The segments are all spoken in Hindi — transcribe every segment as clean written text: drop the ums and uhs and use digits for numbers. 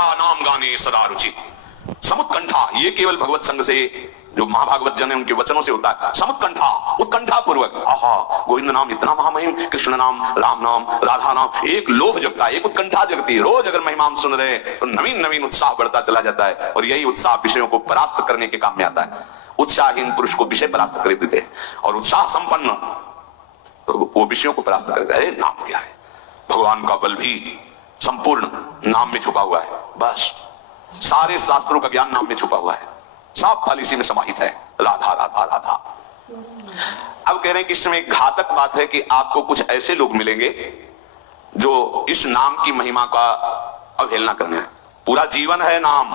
समुत्कंठा नाम गाने सदा रुचि। समुत्कंठा ये केवल भगवत संग से, जो महाभागवत जन है उनके वचनों से होता है। समुत्कंठा, उत्कंठा पूर्वक, आहा गोविंद नाम इतना महामहिम, कृष्ण नाम, राम नाम, राधा नाम, एक लोभ जगता है, एक उत्कंठा जगती है। रोज अगर महिमा सुन रहे तो नवीन नवीन उत्साह बढ़ता चला जाता है, और यही उत्साह विषयों को परास्त करने के काम में आता है। उत्साहहीन पुरुष को विषय परास्त कर देते हैं, और उत्साह संपन्न तो वो विषयों को परास्त कर देता है। नाम क्या है? भगवान का बल भी संपूर्ण नाम में छुपा हुआ है। बस सारे शास्त्रों का ज्ञान नाम में छुपा हुआ है, सब फल इसी में समाहित है। राधा राधा राधा। अब कह रहे हैं कि इसमें घातक बात है कि आपको कुछ ऐसे लोग मिलेंगे जो इस नाम की महिमा का अवहेलना करने हैं। पूरा जीवन है नाम।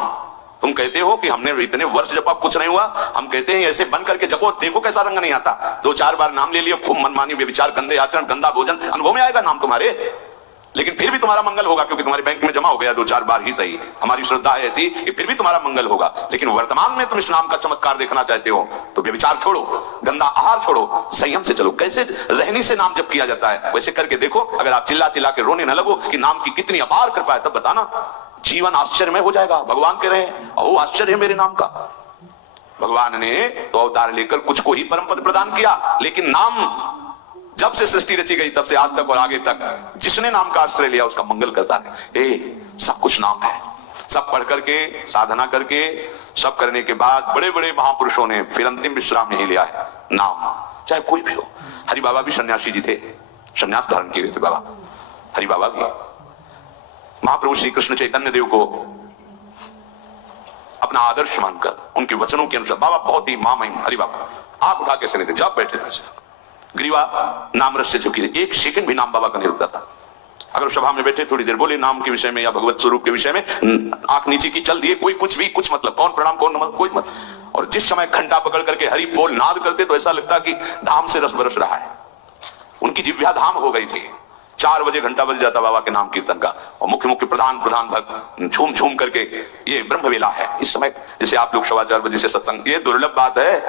तुम कहते हो कि हमने इतने वर्ष जपा कुछ नहीं हुआ, हम कहते हैं ऐसे बन करके जपो, देखो कैसा रंग नहीं आता। 2-4 बार नाम ले लियो, खूब मनमानी व्यभिचार, गंदे आचरण, गंदा भोजन, अनुभव में आएगा नाम तुम्हारे, लेकिन फिर भी तुम्हारा मंगल होगा, क्योंकि तुम्हारे बैंक में जमा हो गया 2-4 बार ही सही। हमारी श्रद्धा है ऐसी कि फिर भी तुम्हारा मंगल होगा। लेकिन वर्तमान में तुम इस नाम का चमत्कार देखना चाहते हो तो व्यभिचार छोड़ो, गंदा आहार छोड़ो, संयम से चलो। कैसे रहनी से नाम जप किया जाता है वैसे करके देखो। अगर आप चिल्ला चिल्ला के रोने न लगो कि नाम की कितनी अपार कृपा है, तब बताना, जीवन आश्चर्यमय हो जाएगा। भगवान कह रहे हैं अहो आश्चर्य है मेरे नाम का। भगवान ने तो अवतार लेकर कुछ को ही परम पद प्रदान किया, लेकिन नाम जब से सृष्टि रची गई तब से आज तक और आगे तक जिसने नाम का आश्रय लिया उसका मंगल करता है। सब कुछ नाम है। सब पढ़ करके, साधना करके, सब करने के बाद बड़े बड़े महापुरुषों ने फिर अंतिम विश्राम यही लिया है, नाम। चाहे कोई भी हो। हरि बाबा भी सन्यासी जी थे, सन्यास धारण किए थे बाबा हरि बाबा भी। महाप्रभु श्री कृष्ण चैतन्य देव को अपना आदर्श मानकर उनके वचनों के अनुसार बाबा बहुत ही महामहिम हरि बाबा आंख उठा के नहीं थे, जब बैठे थे ग्रीवा नाम रस से झुकी रही, एक सेकंड भी नाम बाबा का नहीं रुकता था। अगर सभा में बैठे थोड़ी देर बोले नाम के विषय में या भगवत स्वरूप के विषय में, आंख नीचे की चल दिए, कोई कुछ भी कुछ मतलब, कौन प्रणाम कौन नमन कोई मत। और जिस समय घंटा पकड़ करके हरि बोल नाद करते तो ऐसा लगता कि धाम से रस बरस रहा है। उनकी जिह्वा धाम हो गई थी। 4 बजे घंटा बज जाता बाबा के नाम कीर्तन का, और मुख्य मुख्य प्रधान भक्त झूम झूम करके, ये ब्रह्म वेला है इस समय। जैसे आप लोग 4:15 बजे से सत्संग, ये दुर्लभ बात है।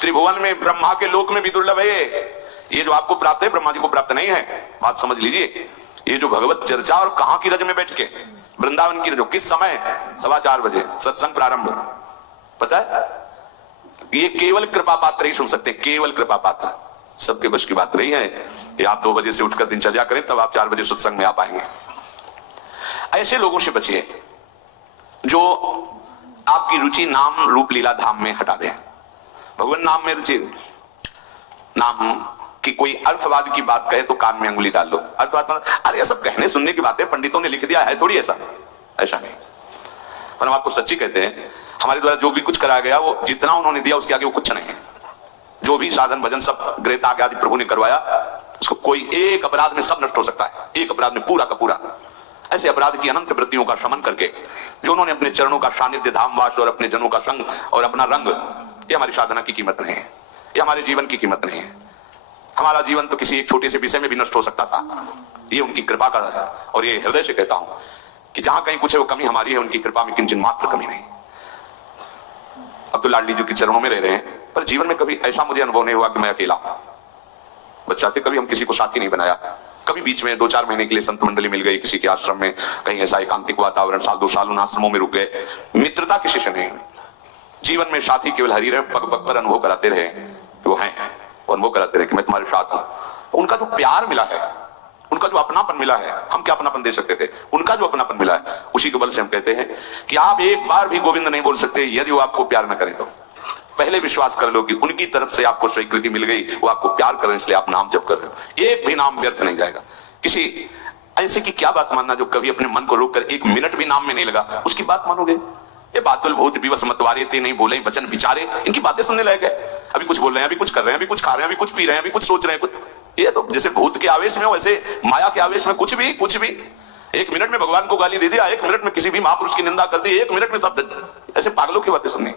त्रिभुवन में ब्रह्मा के लोक में भी दुर्लभ है ये जो आपको प्राप्त है, ब्रह्मा जी को प्राप्त नहीं है। बात समझ लीजिए। ये जो भगवत चर्चा और कहां की रज में बैठ के वृंदावन की रजो, किस समय 4:15 बजे सत्संग प्रारंभ, पता है? ये केवल कृपा पात्र ही सुन सकते हैं, केवल कृपा पात्र। सबके बस की बात नहीं है कि आप 2 बजे से उठकर दिनचर्या करें तब आप 4 बजे सत्संग में आ पाएंगे। ऐसे लोगों से बचिए जो आपकी रुचि नाम रूप लीला धाम में हटा दे। भगवान नाम में रुचि, नाम कि कोई अर्थवाद की बात कहे तो कान में अंगुली डाल लो। अर्थवाद अरे ये सब कहने सुनने की बातें, पंडितों ने लिख दिया है थोड़ी, ऐसा नहीं। पर हम आपको सच्ची कहते हैं, हमारे द्वारा जो भी कुछ कराया गया वो जितना उन्होंने दिया उसके आगे वो कुछ नहीं है। जो भी साधन भजन सब ग्रेता आदि प्रभु ने करवाया, उसको कोई एक अपराध में सब नष्ट हो सकता है, एक अपराध में पूरा का पूरा। ऐसे अपराध की अनंत वृत्तियों का शमन करके जो उन्होंने अपने चरणों का सानिध्य, धामवास और अपने जनों का संग और अपना रंग, ये हमारी साधना की कीमत नहीं है, ये हमारे जीवन की कीमत नहीं है। हमारा जीवन तो किसी एक छोटे से विषय में भी नष्ट हो सकता था, ये उनकी कृपा का है। और ये हृदय से कहता हूं कि जहां कहीं कुछ है वो कमी हमारी है, उनकी कृपा में किंचन मात्र कमी नहीं। अब तो लाडली जी के चरणों में रह रहे हैं, पर जीवन में कभी ऐसा मुझे अनुभव नहीं हुआ कि मैं अकेला हूं। बच्चा थे, कभी हम किसी को साथी नहीं बनाया। कभी बीच में 2-4 महीने के लिए संत मंडली मिल गई किसी के आश्रम में, कहीं ऐसा एकांतिक वातावरण, 1-2 साल उन आश्रमों में रुक गए। मित्रता किसी से नहीं। जीवन में साथी केवल हरि रहे, पग पग पर अनुभव कराते रहे वो हैं, और अनुभव कराते रहे कि मैं तुम्हारे साथ हूं। उनका जो प्यार मिला है, उनका जो अपनापन मिला है, हम क्या अपनापन दे सकते थे, उनका जो अपनापन मिला है, उसी के बल से हम कहते हैं कि आप एक बार भी गोविंद नहीं बोल सकते यदि वो आपको प्यार न करें तो। पहले विश्वास कर लो कि उनकी तरफ से आपको स्वीकृति मिल गई, वो आपको प्यार कर रहे हैं इसलिए आप नाम जप कर रहे हो। एक भी नाम व्यर्थ नहीं जाएगा। किसी ऐसे की क्या बात मानना जो कभी अपने मन को रोक कर 1 मिनट भी नाम में नहीं लगा, उसकी बात मानोगे? ये बातुल भूत विवश मतवारे ते नहीं बोले वचन विचारे, इनकी बातें सुनने लगे। अभी कुछ बोल रहे हैं, अभी कुछ कर रहे हैं, अभी कुछ खा रहे हैं, अभी कुछ पी रहे हैं, अभी कुछ सोच रहे हैं, कुछ। ये तो जैसे भूत के आवेश में, वैसे माया के आवेश में कुछ भी 1 मिनट में भगवान को गाली दे दिया, 1 मिनट में किसी भी महापुरुष की निंदा कर दी, 1 मिनट में सब। ऐसे पागलों की बातें सुननी,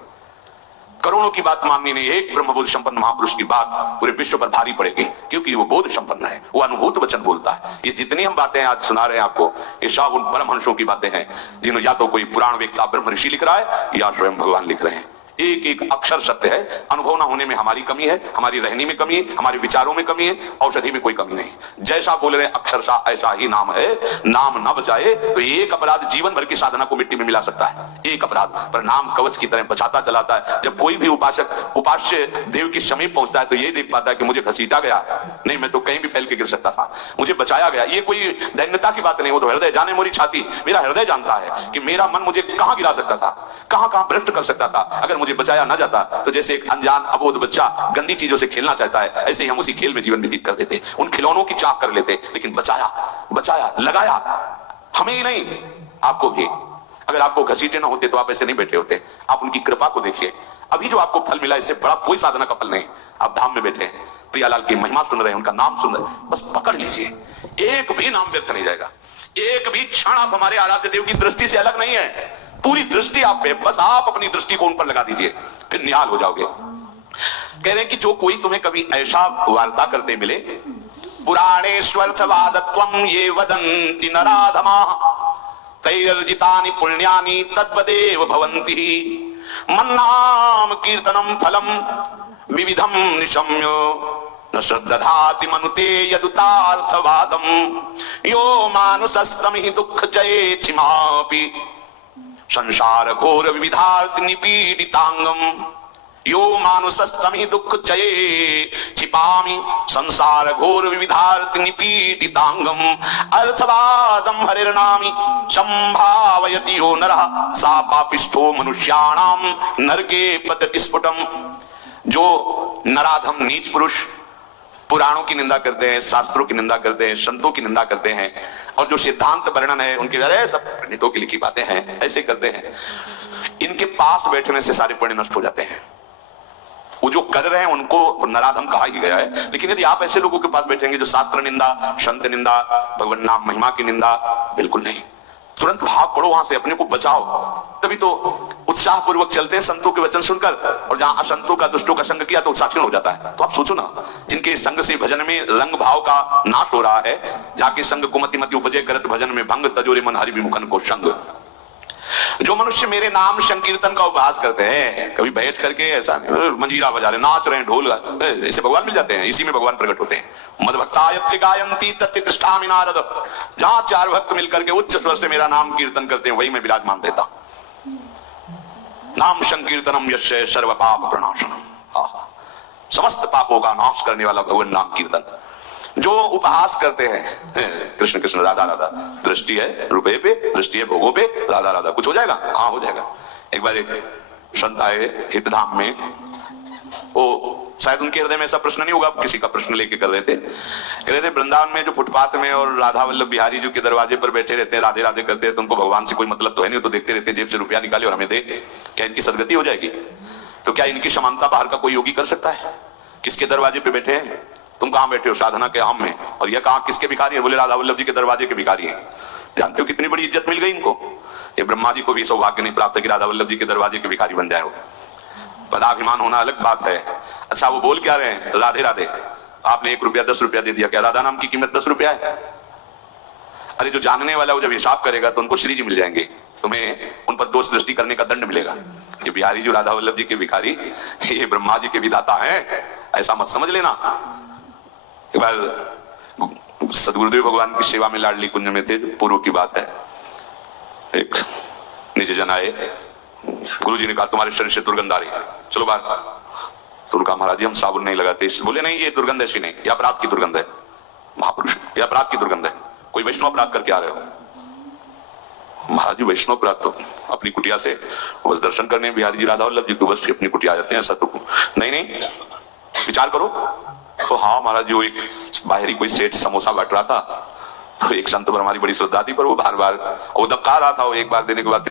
करोड़ों की बात माननी नहीं। एक ब्रह्मबोध संपन्न महापुरुष की बात पूरे विश्व पर भारी पड़ेगी, क्योंकि वो बोध संपन्न है, वो अनुभूत वचन बोलता है। ये जितनी हम बातें आज सुना रहे हैं आपको, ये सब उन परमहंसों की बातें हैं जिन्होंने या तो कोई पुराण वेत्ता ब्रह्म ऋषि लिख रहा है या स्वयं भगवान लिख रहे हैं। एक एक अक्षर सत्य है। अनुभव ना होने में हमारी कमी है, हमारी रहने में कमी है, हमारे विचारों में कमी है, औषधि में कोई कमी नहीं। जैसा बोल रहे हैं अक्षरशा ऐसा ही नाम है। नाम न बचाए तो एक अपराध जीवन भर की साधना को मिट्टी में मिला सकता है। एक अपराध पर नाम कवच की तरह बचाता चलाता है। जब कोई भी उपासक उपास्य देव के समीप पहुंचता है तो ये देख पाता है कि मुझे घसीटा गया नहीं, मैं तो कहीं भी फैल के गिर सकता था, मुझे बचाया गया। ये कोई दैन्यता की बात नहीं, वो तो हृदय जाने मोरी छाती, मेरा हृदय जानता है कि मेरा मन मुझे कहां गिरा सकता था, कहां कहां भ्रष्ट कर सकता था। अगर मुझे बचाया ना जाता तो जैसे एक अनजान अबोध बच्चा गंदी चीजों से खेलना चाहता है, ऐसे ही हम उसी खेल में जीवन व्यतीत कर देते, उन खिलौनों की चाक कर लेते। लेकिन बचाया लगाया, हमें ही नहीं आपको भी। अगर आपको घसीटे ना होते तो आप ऐसे नहीं बैठे होते। आप उनकी कृपा को देखिए। अभी जो आपको फल मिला इससे बड़ा कोई साधना का फल नहीं। आप धाम में बैठे हैं, प्रियालाल की महिमा सुन रहे हैं, उनका नाम सुन रहे हैं, बस पकड़ लीजिए, एक भी नाम व्यर्थ नहीं जाएगा। एक भी क्षण आप हमारे आराध्य देव की दृष्टि से अलग नहीं है। पूरी दृष्टि आप पे, बस आप अपनी दृष्टि को उन पर लगा दीजिए, फिर निहाल हो जाओगे। कह रहे हैं कि जो कोई तुम्हें कभी ऐसा वार्ता करते मिले, पुराणेष्वर्थवादत्वं ये वदन्ति नराधमाः तैर्जितानि पुण्यानि तद्वदेव भवन्ति। मन्नाम कीर्तनम फलम विविधम निशम्य न श्रद्धाति मनुते यदुतार्थवादम। यो मानुषस्तम हि दुःख जये चिमापि संसार घोर विविधार्थ निपीडितांगम। यो मानुषस्तम हि दुःख जये छिपामि संसार घोर विविधार्थ निपीडितांगम। अर्थवादम हरिर्नामि संभावयति यो नरः सा पापिष्ठो मनुष्याणाम नरके पतति स्फुटम। जो नराधम नीच पुरुष पुराणों की निंदा करते हैं, शास्त्रों की निंदा करते हैं, संतों की निंदा करते हैं, और जो सिद्धांत वर्णन है उनके अरे सब पंडितों की लिखी बातें हैं, ऐसे करते हैं, इनके पास बैठने से सारे पुण्य नष्ट हो जाते हैं। वो जो कर रहे हैं उनको नराधम कहा ही गया है। लेकिन यदि आप ऐसे लोगों के पास बैठेंगे जो शास्त्र निंदा, संत निंदा, भगवान नाम महिमा की निंदा, बिल्कुल नहीं, तुरंत भाग पड़ो वहां से, अपने को बचाओ। तभी तो उत्साह पूर्वक चलते हैं संतों के वचन सुनकर, और जहां असंतों का दुष्टों का संग किया तो उत्साह क्षीण हो जाता है। तो आप सोचो ना, जिनके संग से भजन में रंग भाव का नाश हो रहा है, जाके संग कुमति मति उपजे करत भजन में भंग तजोरे मन हरि विमुखन को संग। जो मनुष्य मेरे नाम संकीर्तन का उपहास करते हैं, कभी बैठ करके ऐसा मंजीरा बजा रहे, नाच रहे हैं, ढोल, ऐसे भगवान मिल जाते हैं, इसी में भगवान प्रकट होते हैं। मद्भक्तायत्रि गायन्ति तत्ति तिष्ठामि नारद। जहां चार भक्त मिलकर के उच्च स्वर से मेरा नाम कीर्तन करते हैं, वही मैं विराजमान रहता। नाम संकीर्तनम यस्य सर्व पाप प्रणाशनम। समस्त पापों का नाश करने वाला भगवान नाम कीर्तन। जो उपहास करते हैं कृष्ण कृष्ण राधा राधा, दृष्टि है रुपये पे, दृष्टि है भोगों पे, राधा राधा, कुछ हो जाएगा? हाँ हो जाएगा। एक बार एक संत आए हितधाम में, वो शायद उनके हृदय में ऐसा प्रश्न नहीं होगा, किसी का प्रश्न लेके कर रहे थे। कह रहे थे वृंदावन में जो फुटपाथ में और राधा वल्लभ बिहारी जी के दरवाजे पर बैठे रहते हैं, राधे राधे करते हैं, तो उनको भगवान से कोई मतलब तो है नहीं, तो देखते रहते, जेब से रुपया निकाले और हमें दे, क्या इनकी सदगति हो जाएगी? तो क्या इनकी समानता बाहर का कोई योगी कर सकता है? किसके दरवाजे पे बैठे हैं? तुम कहां बैठे हो? साधना के आम में। और ये कहां किसके भिखारी है? बोले राधा वल्लभ जी के दरवाजे के भिखारी हैं। जानते हो कितनी बड़ी इज्जत मिल गई इनको? ये ब्रह्मा जी को भी सौभाग्य नहीं प्राप्त है कि राधा वल्लभ जी के दरवाजे के भिखारी बन जाए। हो पदाभिमान होना अलग बात है। अच्छा वो बोल क्या रहे हैं? राधे राधे। आपने 1 रुपया 10 रुपया दे दिया, क्या राधा नाम की कीमत 10 रुपया है? अरे जो जानने वाला वो जब हिसाब करेगा तो उनको श्री जी मिल जाएंगे, तुम्हें उन पर दोष दृष्टि करने का दंड मिलेगा। ये बिहारी जो राधा वल्लभ जी के भिखारी, ये ब्रह्मा जी के विधाता है, ऐसा मत समझ लेना। एक बार सदगुरुदेव भगवान की सेवा में लाडली कुंज में थे, पूर्व की बात है, एक निज जन आए, गुरु जी ने कहा तुम्हारे शरीर से दुर्गंध आ रही है, चलो बाहर। तो उनका महाराज जी हम साबुन नहीं लगाते। बोले नहीं, ये दुर्गंध ऐसी नहीं, यह अपराध की दुर्गंध है। महापुरुष, यह अपराध की दुर्गंध है, कोई वैष्णव अपराध करके आ रहे हो। महाराज जी वैष्णव अपराध तो अपनी कुटिया से बस दर्शन करने बिहारी जी राधा वल्लभ जी को बस अपनी कुटिया आ जाते हैं, ऐसा तो नहीं, विचार करो। तो हाँ महाराज जी, वो एक बाहरी कोई सेठ समोसा बांट रहा था, तो एक संत पर हमारी बड़ी श्रद्धा थी, पर वो बार बार वो दबका रहा था, वो एक बार देने के बाद